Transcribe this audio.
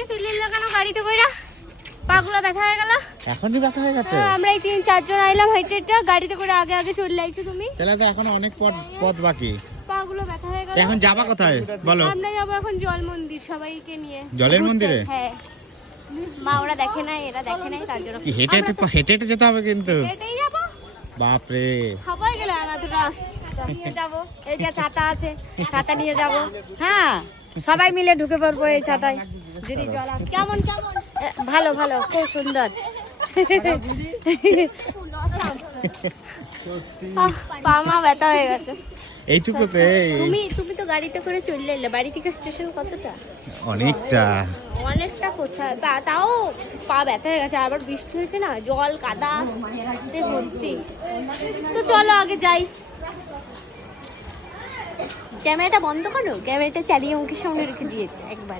নিয়ে চলে এলো কেন গাড়িতে কইরা? পাগুলো ব্যথা হয়ে গেল। এখনই ব্যথা হয়ে গেছে? আমরা এই 3-4 জন আইলাম হাইটেটা গাড়িতে করে আগে আগে চলে আইছো তুমি। তাহলে তো এখন অনেক পথ বাকি। পাগুলো ব্যথা হয়ে গেল। এখন যাবা কোথায় বলো? আমরা যাব এখন জল মন্দির সবাইকে নিয়ে। জলের মন্দিরে? হ্যাঁ। মা ওরা দেখে নাই, এরা দেখে নাই তার জন্য। কি হেঁটে হেঁটে যেতে হবে কিন্তু? হেঁটেই যাব। বাপ রে। সবাই গেলে আমাদের রাস নিয়ে যাব। এই যে ছাতা আছে, ছাতা নিয়ে যাব। হ্যাঁ, সবাই মিলে ঢুকে পড়বো এই ছাতায়। যদি জল আসে। কেমন কেমন? ভালো ভালো, খুব সুন্দর। পা মা ব্যথা হয়ে গেছে। এইটুকুতে? তুমি তো গাড়িতে করে চলে এলে। বাড়ি থেকে স্টেশন কতটা? অনেকটা। অনেকটা কোথায়? তাও পা ব্যথা হয়ে গেছে। আবার বৃষ্টি হয়েছে না, জল কাদা ভর্তি। তো চলো আগে যাই। ক্যামেরাটা বন্ধ করো, ক্যামেরাটা চালিয়ে মুখের সামনে রেখে দিয়েছে একবারে।